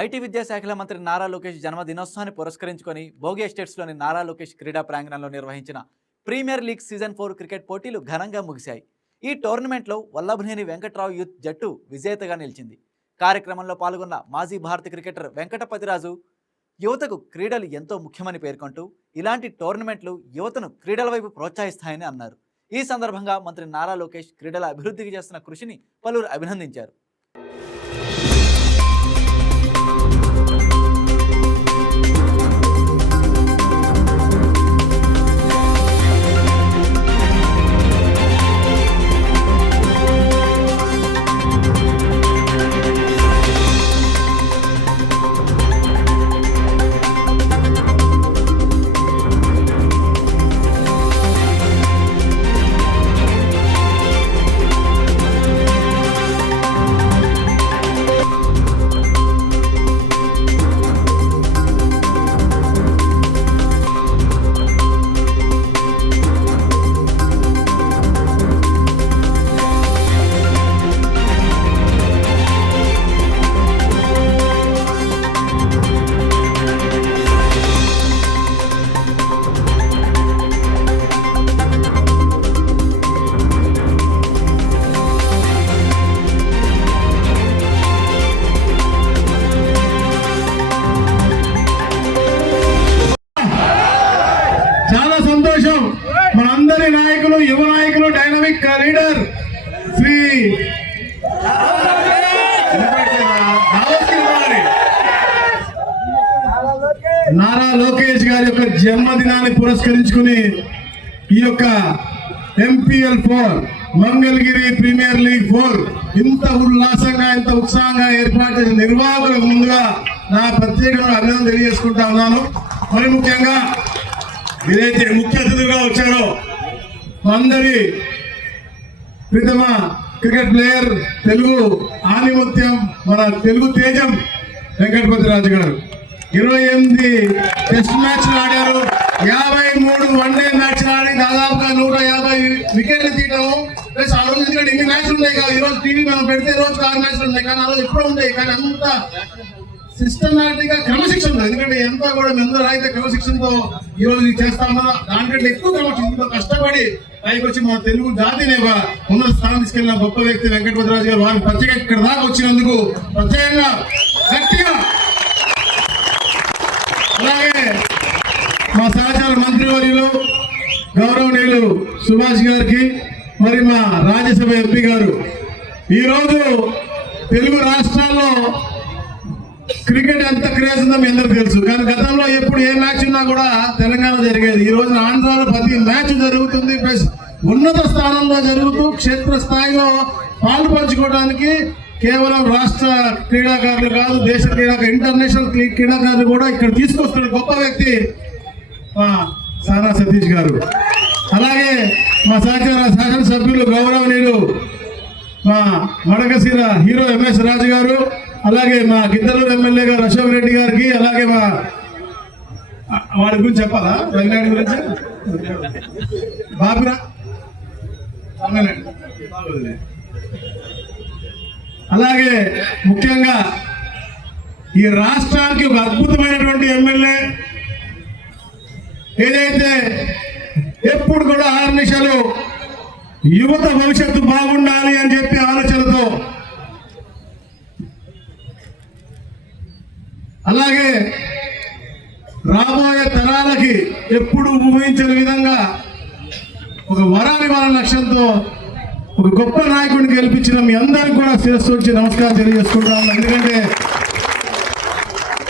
IT విద్యాశాఖల మంత్రి నారా లోకేష్ జన్మదినోత్సవాన్ని పురస్కరించుకొని భోగి ఎస్టేట్స్లోని నారా లోకేష్ క్రీడా ప్రాంగణంలో నిర్వహించిన ప్రీమియర్ లీగ్ సీజన్ 4 క్రికెట్ పోటీలు ఘనంగా ముగిశాయి. ఈ టోర్నమెంట్లో వల్లభనేని వెంకట్రావు యూత్ జట్టు విజేతగా నిలిచింది. కార్యక్రమంలో పాల్గొన్న మాజీ భారత క్రికెటర్ వెంకటపతిరాజు యువతకు క్రీడలు ఎంతో ముఖ్యమని పేర్కొంటూ ఇలాంటి టోర్నమెంట్లు యువతను క్రీడల వైపు ప్రోత్సహిస్తాయని అన్నారు. ఈ సందర్భంగా మంత్రి నారా లోకేష్ క్రీడల అభివృద్ధికి చేస్తున్న కృషిని పలువురు అభినందించారు. చాలా సంతోషం. మనందరి నాయకులు, యువ నాయకులు, డైనమిక్ లీడర్ శ్రీ నారా లోకేష్ గారి యొక్క జన్మదినాన్ని పురస్కరించుకుని ఈ యొక్క MPL 4 మంగళగిరి ప్రీమియర్ లీగ్ 4 ఇంత ఉల్లాసంగా, ఇంత ఉత్సాహంగా ఏర్పాటు చేసిన నిర్వాహకులకు ముందుగా నా ప్రత్యేకమైన అభినందన తెలియజేసుకుంటా ఉన్నాను. మరి ముఖ్యంగా ఏదైతే ముఖ్య అతిథిగా వచ్చారో అందరి ప్రీతమ క్రికెట్ ప్లేయర్, తెలుగు ఆనిముత్యం, మన తెలుగు తేజం వెంకటపతిరాజు గారు 28 టెస్ట్ మ్యాచ్లు ఆడారు, 53 వన్డే మ్యాచ్లు ఆడి దాదాపుగా 150 వికెట్లు తీయటము. ప్లస్ ఆ రోజు ఎందుకంటే ఇన్ని మ్యాచ్లు ఉన్నాయి కదా, ఈరోజు టీవీ మనం పెడితే రోజు 6 మ్యాచ్లు ఉన్నాయి, కానీ ఆ రోజు ఎప్పుడూ ఉంటాయి. కానీ అంత సిస్టమాటిక్ గా క్రమశిక్షణ ఉంది. ఎందుకంటే ఎంత కూడా ఎందరో అయితే క్రమశిక్షణతో ఈ రోజు చేస్తా ఉన్నారో దానికంటే ఎక్కువ క్రమశిక్షణతో కష్టపడి పైకి వచ్చి మన తెలుగు జాతిని ఉన్నత స్థానం తీసుకెళ్లిన గొప్ప వ్యక్తి వెంకటపతిరాజు గారు. వారిని ప్రత్యేకంగా ఇక్కడ దాకా వచ్చినందుకు ప్రత్యేకంగా గట్టిగా, అలాగే మా సహచార మంత్రివర్యులు గౌరవనీయులు సుభాష్ గారికి, మరి మా రాజ్యసభ ఎంపీ గారు, ఈరోజు తెలుగు రాష్ట్రాల్లో క్రికెట్ ఎంత క్రేజ్ ఉందో మీ అందరికీ తెలుసు. కానీ గతంలో ఎప్పుడు ఏ మ్యాచ్ ఉన్నా కూడా తెలంగాణ జరిగేది. ఈ రోజు ఆంధ్రాలో ప్రతి మ్యాచ్ జరుగుతుంది, ప్లస్ ఉన్నత స్థానంలో జరుగుతూ క్షేత్ర స్థాయిలో పాలు పంచుకోవడానికి కేవలం రాష్ట్ర క్రీడాకారులు కాదు, దేశ ఇంటర్నేషనల్ క్రీడాకారులు కూడా ఇక్కడ తీసుకొస్తున్న గొప్ప వ్యక్తి మా సానా సతీష్ గారు. అలాగే మా శాసనసభ్యులు గౌరవనీయులు మా మడకశిర హీరో MS రాజు గారు, అలాగే మా గిద్దలూరు ఎమ్మెల్యే గారు అశోక్ రెడ్డి గారికి, అలాగే మా వాడి గురించి చెప్పాలా, రంగారెడ్డి గురించి బాబురా, అలాగే ముఖ్యంగా ఈ రాష్ట్రానికి ఒక అద్భుతమైనటువంటి ఎమ్మెల్యే, ఏదైతే ఎప్పుడు కూడా ఆర్నిషలు యువత భవిష్యత్తు బాగుండాలి అని చెప్పి ఆలోచనతో, అలాగే రాబోయే తరాలకి ఎప్పుడు ఊహించని విధంగా ఒక వరాన్ని వాళ్ళ లక్ష్యంతో ఒక గొప్ప నాయకుడిని గెలిపించిన మీ అందరికి కూడా శిరస్సు వచ్చి నమస్కారం తెలియజేసుకుంటాము. ఎందుకంటే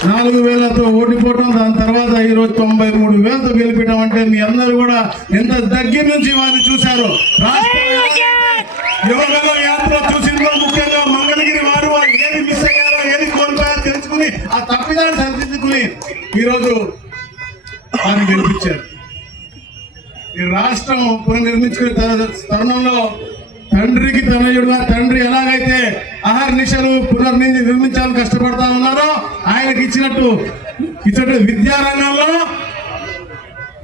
4,000తో ఓడిపోవడం, దాని తర్వాత ఈరోజు 93,000తో గెలిపించడం అంటే మీ అందరూ కూడా ఎంత దగ్గర నుంచి వారిని చూశారో, యువకుల యాత్ర చూసిందో, ముఖ్యంగా మంగళగిరి వారు ఏది మిస్ అయ్యారో, ఏది కోల్పోయారో తెలుసుకుని ఆ తప్పిదాన్ని సరిదిద్దుకుని ఈరోజు వారిని గెలిపించారు. ఈ రాష్ట్రం పునర్నిర్మించుకునే తరుణంలో తండ్రికి తనయుడుగా, తండ్రి ఎలాగైతే అహర్నిశలు నిర్మించాలని కష్టపడతా ఉన్నారో, ఆయనకి ఇచ్చినట్టు విద్యారంగంలో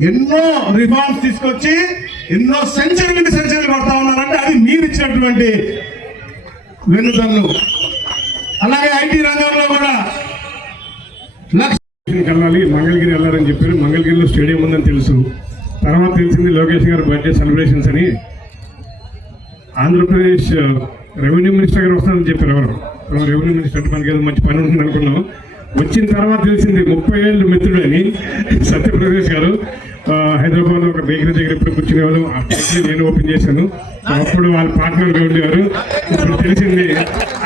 ఎన్నో రిఫార్మ్స్ తీసుకొచ్చి ఎన్నో సెంచరీ కొడతా ఉన్నారంటే అది మీరు ఇచ్చినటువంటి వెన్నుదన్ను. అలాగే ఐటీ రంగంలో కూడా సెలబ్రేషన్స్ అని ఆంధ్రప్రదేశ్ రెవెన్యూ మినిస్టర్ గారు వస్తారని చెప్పారు. ఎవరు రెవెన్యూ మినిస్టర్ అంటే మనకి ఏదో మంచి పని ఉంటుంది అనుకున్నాం. వచ్చిన తర్వాత తెలిసింది 30 ఏళ్ళు మిత్రుడు అని సత్యప్రదేశ్ గారు. హైదరాబాద్లో ఒక బేకరీ దగ్గర ఎప్పుడు కూర్చునేవాళ్ళు. ఆ బేకరీ నేను ఓపెన్ చేశాను. అప్పుడు వాళ్ళ పార్ట్నర్గా ఉండేవారు. ఇప్పుడు తెలిసింది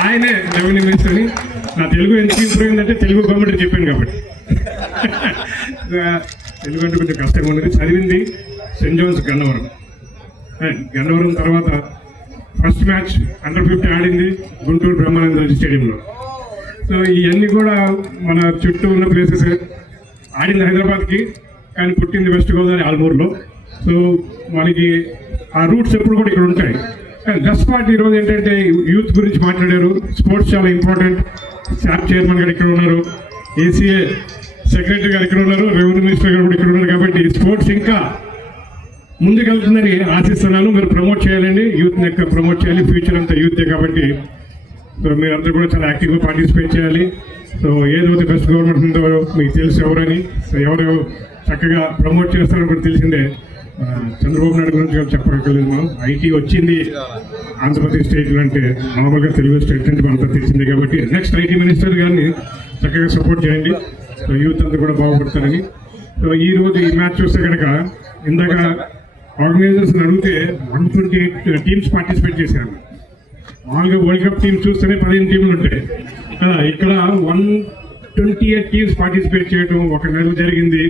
ఆయనే రెవెన్యూ మినిస్టర్ అని. నా తెలుగు ఎందుకు ఇంప్రూవ్ అయిందంటే తెలుగు గవర్నమెంట్ చెప్పాను కాబట్టి. తెలుగు అంటే కొంచెం కష్టంగా ఉన్నది. చదివింది సెయింట్ జోన్స్ గన్నవరం తర్వాత ఫస్ట్ మ్యాచ్ అండర్-15 ఆడింది గుంటూరు బ్రహ్మానంద స్టేడియంలో. సో ఇవన్నీ కూడా మన చుట్టూ ఉన్న ప్లేసెస్. ఆడింది హైదరాబాద్కి కానీ పుట్టింది వెస్ట్ గోదావరి ఆల్మూరులో. సో మనకి ఆ రూట్స్ ఎప్పుడు కూడా ఇక్కడ ఉంటాయి. జస్ట్ పార్ట్ ఈరోజు ఏంటంటే యూత్ గురించి మాట్లాడారు. స్పోర్ట్స్ చాలా ఇంపార్టెంట్. శాప్ చైర్మన్ గారు ఇక్కడ ఉన్నారు, ఏసీఏ సెక్రటరీ గారు ఇక్కడ ఉన్నారు, రెవెన్యూ మినిస్టర్ గారు కూడా ఇక్కడ ఉన్నారు. కాబట్టి స్పోర్ట్స్ ఇంకా ముందుకెళ్తుందని ఆశిస్తున్నాను. మీరు ప్రమోట్ చేయాలండి, యూత్ని ఎక్కువ ప్రమోట్ చేయాలి. ఫ్యూచర్ అంతా యూతే కాబట్టి సో మీరందరూ కూడా చాలా యాక్టివ్గా పార్టిసిపేట్ చేయాలి. సో ఏదైతే బెస్ట్ గవర్నమెంట్ ఉందో మీకు తెలుసు ఎవరని. సో ఎవరు చక్కగా ప్రమోట్ చేస్తారో కూడా తెలిసిందే. చంద్రబాబు నాయుడు గురించి చెప్పక్కర్లేదు. మనం ఐటీ వచ్చింది ఆంధ్రప్రదేశ్ స్టేట్లో అంటే మామూలుగా తెలుగు స్టేట్ అంటే మనతో తెలిసిందే. కాబట్టి నెక్స్ట్ ఐటీ మినిస్టర్ గారిని చక్కగా సపోర్ట్ చేయండి. సో యూత్ అంతా కూడా బాగుపడతారని. సో ఈరోజు ఈ మ్యాచ్ చూస్తే కనుక ఇందాక ఆర్గనైజర్స్ అడిగితే 128 టీమ్స్ పార్టిసిపేట్ చేశారు. మామూలుగా వరల్డ్ కప్ టీమ్స్ చూస్తేనే 15 టీంలు ఉంటాయి కదా. ఇక్కడ 128 టీమ్స్ పార్టిసిపేట్ చేయడం ఒక నెల జరిగింది.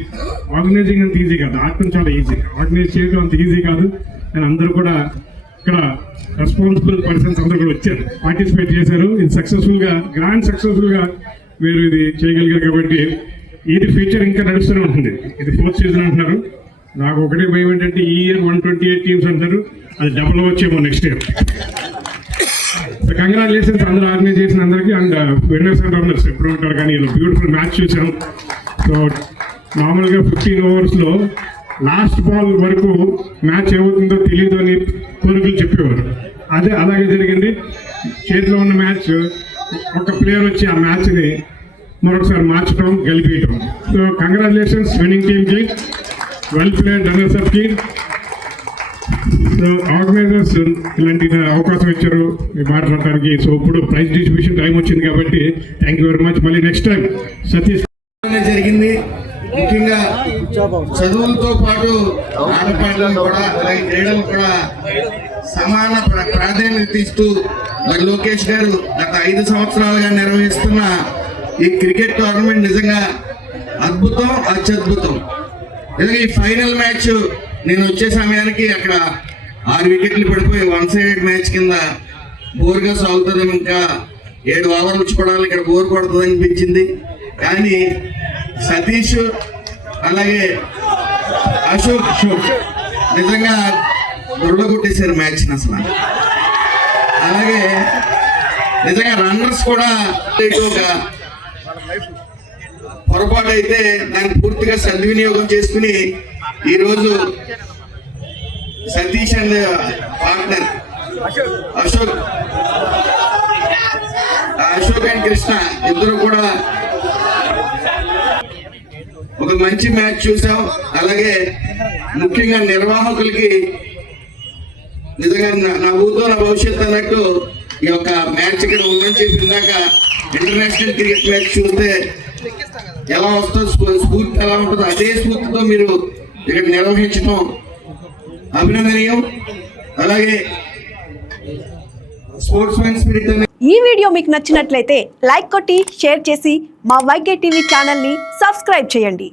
ఆర్గనైజింగ్ అంత ఈజీ కాదు, ఆడటం చాలా ఈజీ. ఆర్గనైజ్ చేయడం అంత ఈజీ కాదు. కానీ అందరూ కూడా ఇక్కడ రెస్పాన్సిబుల్ పర్సన్స్ అందరూ కూడా వచ్చారు, పార్టిసిపేట్ చేశారు. ఇది సక్సెస్ఫుల్గా గ్రాండ్ సక్సెస్ఫుల్గా మీరు ఇది చేయగలిగారు. కాబట్టి ఇది ఫ్యూచర్ ఇంకా నడుస్తూనే ఉంటుంది. ఇది 4th సీజన్ అంటున్నారు. నాకు ఒకటే భయం ఏంటంటే ఈ ఇయర్ 128 టీమ్స్ అంటారు, అది డబుల్ వచ్చేమో నెక్స్ట్ ఇయర్. సో కంగ్రాచులేషన్స్ అందరూ ఆర్గనైజ్ చేసిన అందరికీ. అండ్ విన్నర్స్ అండ్ రన్నర్స్ ఎప్పుడు ఉంటారు. కానీ బ్యూటిఫుల్ మ్యాచ్ చూసాం. సో మామూలుగా 15 ఓవర్స్లో లాస్ట్ బాల్ వరకు మ్యాచ్ ఏమవుతుందో తెలియదు అని కోరికలు చెప్పేవారు. అలాగే జరిగింది. చేతిలో ఉన్న మ్యాచ్ ఒక ప్లేయర్ వచ్చి ఆ మ్యాచ్ని మరొకసారి మార్చడం, గెలిపేయటం. సో కంగ్రాచులేషన్స్ విన్నింగ్ టీమ్కి, వెల్ ప్లేడ్ రన్నర్స్ అప్కి. సో ఆర్గనైజర్స్ ఇలాంటి అవకాశం ఇచ్చారు మాట్లాడటానికి. సో ఇప్పుడు ప్రైజ్ డిస్ట్రిబ్యూషన్ టైం వచ్చింది కాబట్టి థ్యాంక్ యూ వెరీ మచ్. మళ్ళీ నెక్స్ట్ టైం సతీష్ జరిగింది. ముఖ్యంగా చదువులతో పాటు ఆటపాటలను కూడా అలాగే క్రీడలు కూడా సమాన ప్రాధాన్యత ఇస్తూ మరి లోకేష్ గారు గత 5 సంవత్సరాలుగా నిర్వహిస్తున్న ఈ క్రికెట్ టోర్నమెంట్ నిజంగా అద్భుతం, అత్యద్భుతం. ఇలాగే ఈ ఫైనల్ మ్యాచ్ నేను వచ్చే సమయానికి అక్కడ 6 వికెట్లు పడిపోయి 1 సైడెడ్ మ్యాచ్ కింద బోర్గా సాగుతుంది. ఇంకా 7 ఓవర్లు వచ్చుకోవడానికి ఇక్కడ బోర్ కొడుతుంది అనిపించింది. కానీ సతీష్ అలాగే అశోక్ నిజంగా దొరకొట్టేశారు మ్యాచ్ని అసలు. అలాగే నిజంగా రన్నర్స్ కూడా ఒక పొరపాటు అయితే దాన్ని పూర్తిగా సద్వినియోగం చేసుకుని ఈరోజు Satish and partner Ashok and Krishna ఇద్దరు కూడా ఒక మంచి మ్యాచ్ చూసాం. అలాగే ముఖ్యంగా నిర్వాహకులకి నిజంగా నా ఊరితో నా భవిష్యత్తు అన్నట్టు ఈ యొక్క మ్యాచ్ ఇక్కడ ఉందని చెప్పినాక ఇంటర్నేషనల్ క్రికెట్ మ్యాచ్ చూస్తే ఎలా వస్తుందో స్ఫూర్తి ఎలా ఉంటుందో అదే స్ఫూర్తితో మీరు ఇక్కడ నిర్వహించడం అభినందనీయం. అలాగే స్పోర్ట్స్ మెన్ స్పిరిట్ అనే ఈ వీడియో మీకు నచ్చినట్లయితే లైక్ కొట్టి షేర్ చేసి మా వైకే టీవీ ఛానల్ని సబ్స్క్రైబ్ చేయండి.